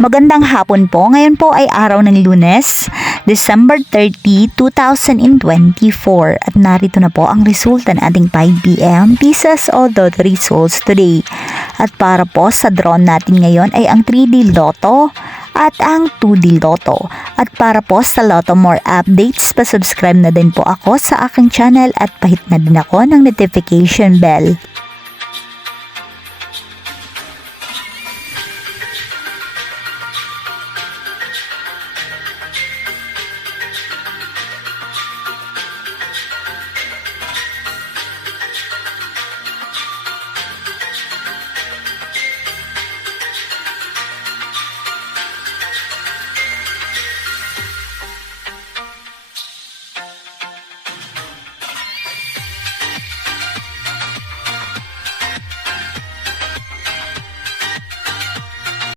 Magandang hapon po. Ngayon po ay araw ng Lunes, December 30, 2024. At narito na po ang resulta ng ating 5 p.m. Pieces of the results today. At para po sa draw natin ngayon ay ang 3D Lotto at ang 2D Lotto. At para po sa Lotto More updates, pa-subscribe na din po ako sa aking channel at pahit na din ako ng notification bell.